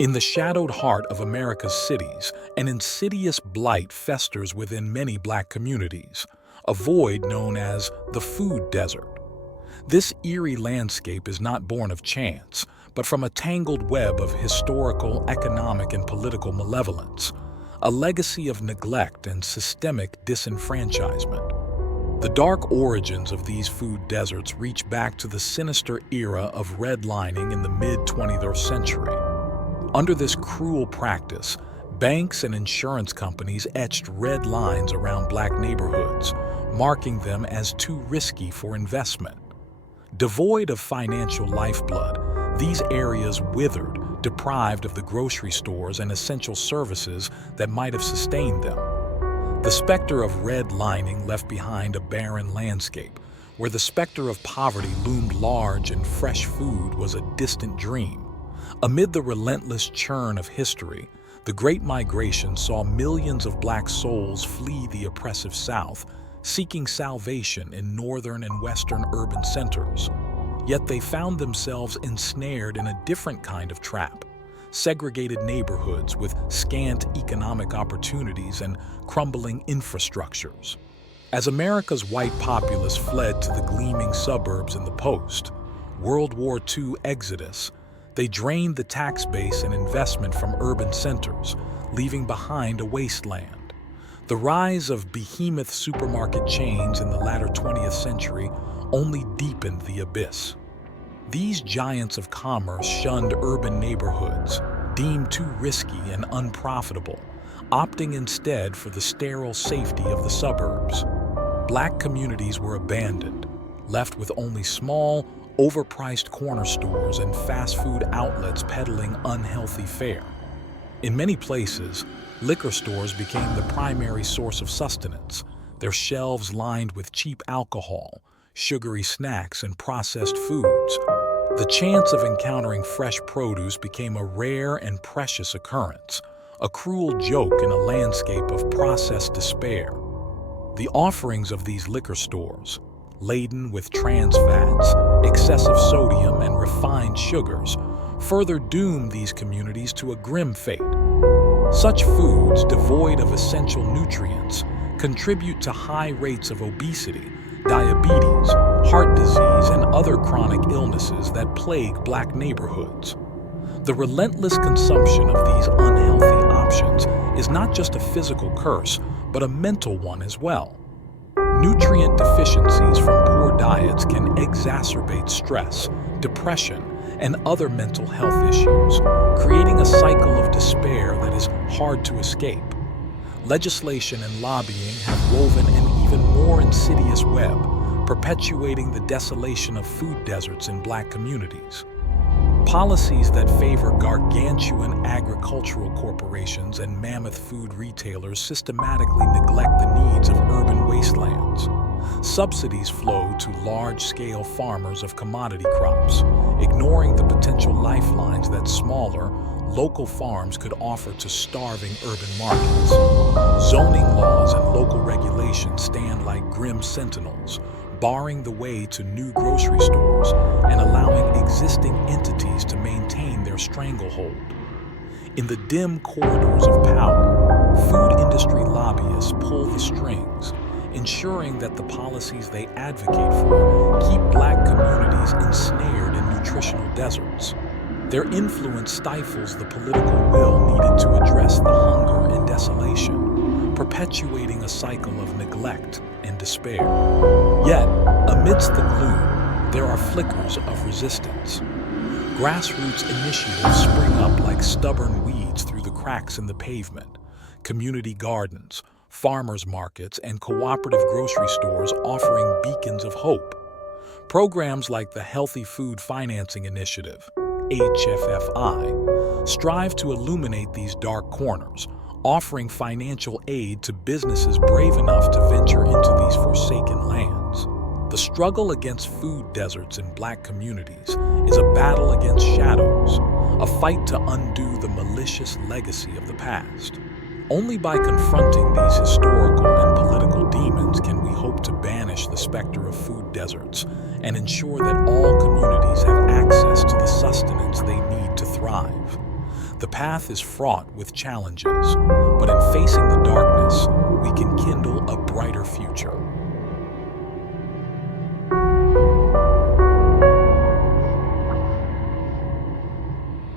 In the shadowed heart of America's cities, an insidious blight festers within many Black communities, a void known as the food desert. This eerie landscape is not born of chance, but from a tangled web of historical, economic, and political malevolence, a legacy of neglect and systemic disenfranchisement. The dark origins of these food deserts reach back to the sinister era of redlining in the mid-20th century. Under this cruel practice, banks and insurance companies etched red lines around Black neighborhoods, marking them as too risky for investment. Devoid of financial lifeblood, these areas withered, deprived of the grocery stores and essential services that might have sustained them. The specter of redlining left behind a barren landscape, where the specter of poverty loomed large and fresh food was a distant dream. Amid the relentless churn of history, the Great Migration saw millions of Black souls flee the oppressive South, seeking salvation in northern and western urban centers. Yet they found themselves ensnared in a different kind of trap: segregated neighborhoods with scant economic opportunities and crumbling infrastructures. As America's white populace fled to the gleaming suburbs in the post-World War II exodus, they drained the tax base and investment from urban centers, leaving behind a wasteland. The rise of behemoth supermarket chains in the latter 20th century only deepened the abyss. These giants of commerce shunned urban neighborhoods, deemed too risky and unprofitable, opting instead for the sterile safety of the suburbs. Black communities were abandoned, left with only small, overpriced corner stores and fast food outlets peddling unhealthy fare. In many places, liquor stores became the primary source of sustenance, their shelves lined with cheap alcohol, sugary snacks, and processed foods. The chance of encountering fresh produce became a rare and precious occurrence, a cruel joke in a landscape of processed despair. The offerings of these liquor stores, laden with trans fats, excessive sodium, and refined sugars, further doomed these communities to a grim fate. Such foods, devoid of essential nutrients, contribute to high rates of obesity, diabetes, heart disease, and other chronic illnesses that plague Black neighborhoods. The relentless consumption of these unhealthy options is not just a physical curse, but a mental one as well. Nutrient deficiencies from poor diets can exacerbate stress, depression, and other mental health issues, creating a cycle of despair that is hard to escape. Legislation and lobbying have woven an even more insidious web, perpetuating the desolation of food deserts in Black communities. Policies that favor gargantuan agricultural corporations and mammoth food retailers systematically neglect the needs of urban wastelands. Subsidies flow to large-scale farmers of commodity crops, ignoring the potential lifelines that smaller, local farms could offer to starving urban markets. Zoning laws and local regulations stand like grim sentinels, barring the way to new grocery stores and allowing existing entities to maintain their stranglehold. In the dim corridors of power, food industry lobbyists pull the strings, ensuring that the policies they advocate for keep Black communities ensnared in nutritional deserts. Their influence stifles the political will needed to address the hunger and desolation, perpetuating a cycle of neglect and despair. Yet, amidst the gloom, there are flickers of resistance. Grassroots initiatives spring up like stubborn weeds through the cracks in the pavement. Community gardens, farmers markets, and cooperative grocery stores offering beacons of hope. Programs like the Healthy Food Financing Initiative, HFFI, strive to illuminate these dark corners, offering financial aid to businesses brave enough to venture into these forsaken lands. The struggle against food deserts in Black communities is a battle against shadows, a fight to undo the malicious legacy of the past. Only by confronting these historical and political demons can we hope to banish the specter of food deserts and ensure that all communities have access to the sustenance they need to thrive. The path is fraught with challenges, but in